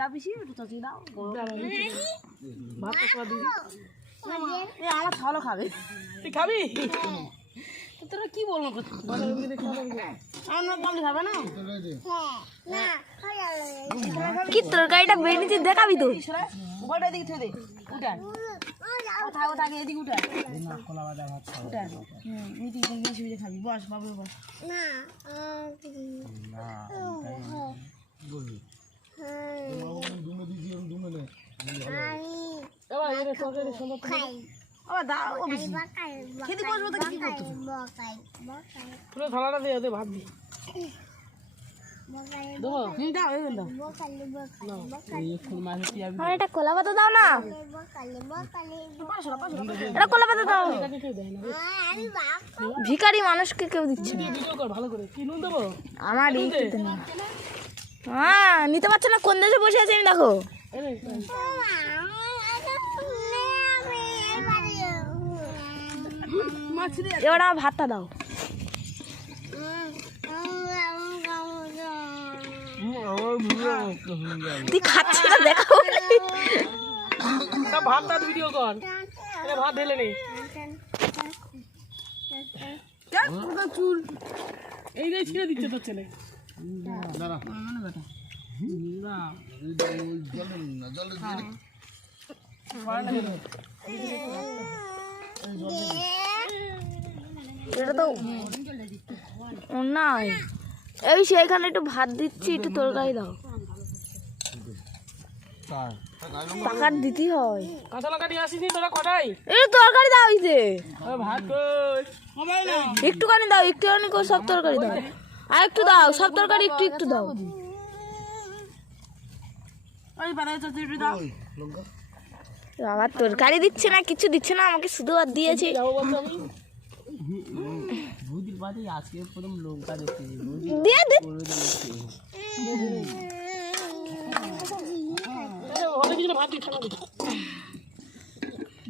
দাও পিসি, চচি দাও। ভাত তো খাওয়া দিবি। আমার ছালও খাবে। তুই খাবি? তোরা কি বলবো? আমার পাবলি খাবে না? কি তরকারিটা বেরিয়েছে দেখাবি তো? ওটা এদিকে ঠেলে উঠান। ওটা এদিকে উঠান। উঠান। মিটি মিটি খাবি। বস বাবু বস। খেতে বসবো তো কি করতো? পুরো থালাটা দিয়ে দে, ভাত দি। এটা কলা পাতা দাও না, এটা কলা পাতা দাও। ভিখারি মানুষকে কেউ দিচ্ছে না। ভিডিও কর ভালো করে। কি নুন দেবো? আমার হ্যাঁ নিতে পারছে না, কোন দেশে বসে আছে আমি দেখো। এবার আমার ভাতটা দাও। তুই খাচ্ছিস না দেখাবো। ভাতটা ভিডিও কর। এটা ভাত ঢেলে নেই। চুল এই যে ছিঁড়ে দিচ্ছে তোর ছেলে। এটা তো নাই। এই সেইখানে একটু ভাত দিচ্ছি, একটু তরকারি দাও। টাকা দিতে হয়। কাঁচা লঙ্কা নিয়ে আসিস নি তোরা কটাই? একটু তরকারি দাও। ইতে ভাত কই? একটুখানি দাও, একটুখানি করে সব তরকারি দাও। আর একটু দাও, সব তরকারি একটু একটু দাও। বাবা তরকারি দিচ্ছে না, কিছু দিচ্ছে না, আমাকে শুধু আর দিয়েছে। দিয়ে দে।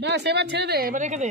ব্যাস এবার ছেড়ে দে, এবার রেখে দে।